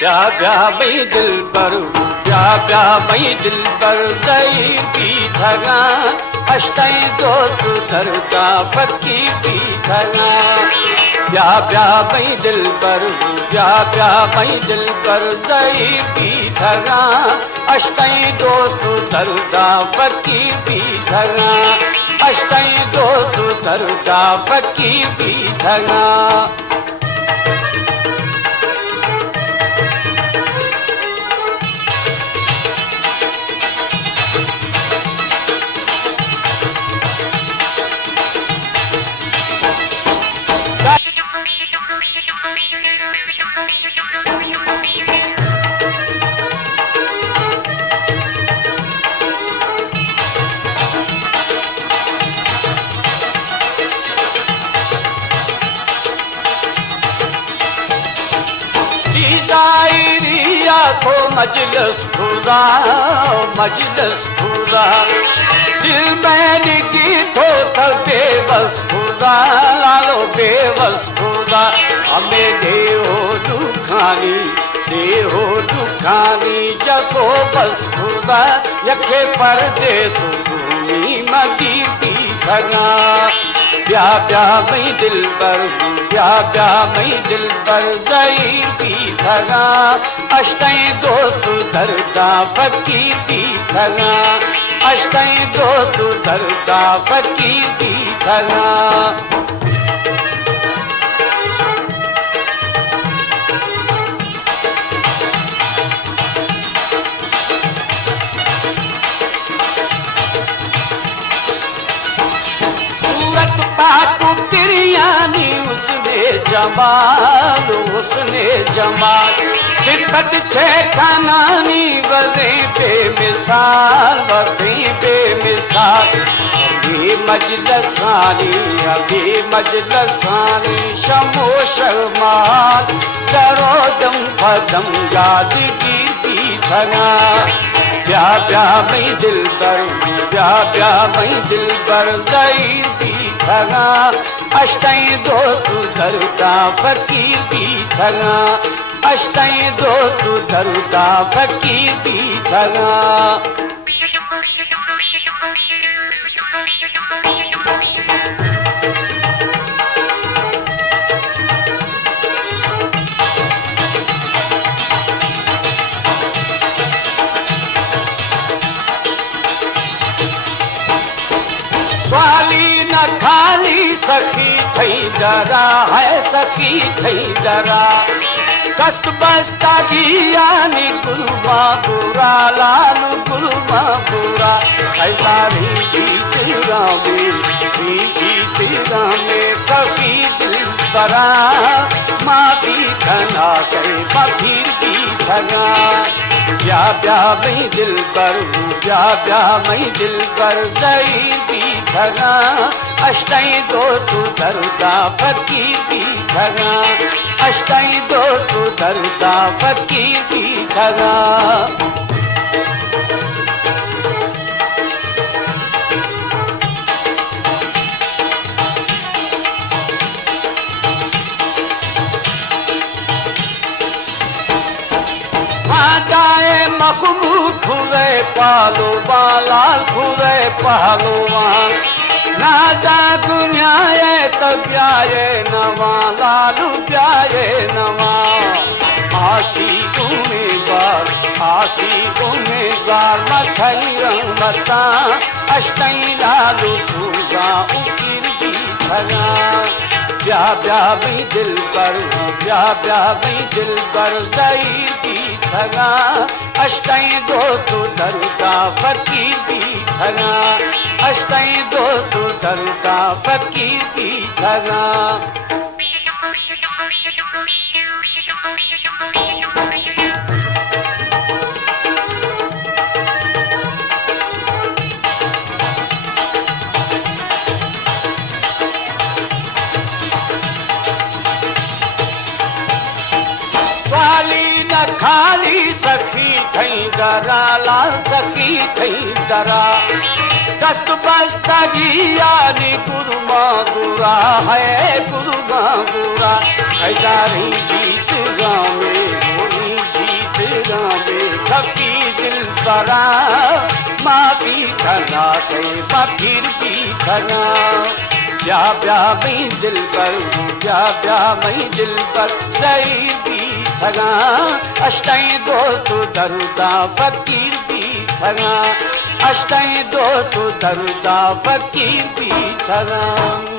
ब्याह ब्याह मई दिल पर ब्याह ब्याह मई दिल पर ज़हीर भी धरा अश्ताई दोस्त दरदा फकीर भी धरा ब्याह ब्याह मई दिल पर ब्याह ब्याह मई दिल पर ज़हीर भी धरा अश्ताई दोस्त दरदा फकीर भी धरा अश्ताई दोस्त दरदा फकीर भी धरा को मजलिस खुदा दिल मैंने गीतों तक बेबस खुदा लालो बेबस खुदा हमें देहो दुखानी जगो बस खुदा यके परदेस भूमि मदी भी धरा ब्याह ब्याह मई दिल पर ब्याह ब्याह मई दिल पर ज़हीर भी धरा अश्ताई दोस्त दरदा फकीर भी धरा अश्ताई दोस्त दरदा फकीर भी धरा उसने जमाल सिफत छेठानानी वज़े बेमिसाल अभी मजलसानी शमो शमाल दरो दम फदम यादगीर भी धरा ब्याह ब्याह मई दिल पर ब्याह ब्याह मई दिल पर ज़हीर भी धरा अश्ताई दोस्त दरदा फकीर भी धरा अश्ताई दोस्त दरदा फकीर भी धरा स्वाली न खाली सखी थई डरा है सखी थई डरा कष्ट बस्ता की यानी गुरुमा बुरा लालू गुरुमा बुरा ऐसा भी जीत रामे कभी दिल बरा माफी खना करे मफीर भी धरा ब्याह ब्याह मई दिल पर ब्याह ब्याह मई दिल पर ज़हीर भी धरा अश्ताई दोस्त दरदा फकीर भी धरा अश्ताई दोस्त दरदा फकीर भी धरा मखमूद खुरे पालो बालाल खुरे पहलवान नाजा दुनिया तब्याए नवा लालू प्यारे नवा आशी उम्मीदवार मथई रंगता अश्ताई लालू पूजा उकिर भी धरा ब्याह ब्याह मई दिल पर ब्याह ब्याह मई दिल पर ज़हीर भी धरा अश्ताई दोस्त दरदा फकीर भी धरा अश्ताई दोस्त दरदा फकीर भी धरा खाली सखी थई डरा ला सखी थई डरा दस्त बस्ता यानी गुरुमा गुरा है गुरुमा गुरा हजारी जीत गावे शफी दिल बरा माफी खना ते माफिर भी खना ब्या ब्या मई दिल पर ब्या ब्या मई दिल पर ज़हीर भी खना अष्टाई दोस्त दरुदा फकीर भी खना अष्टाई दोस्त दरुदा फकीर भी खना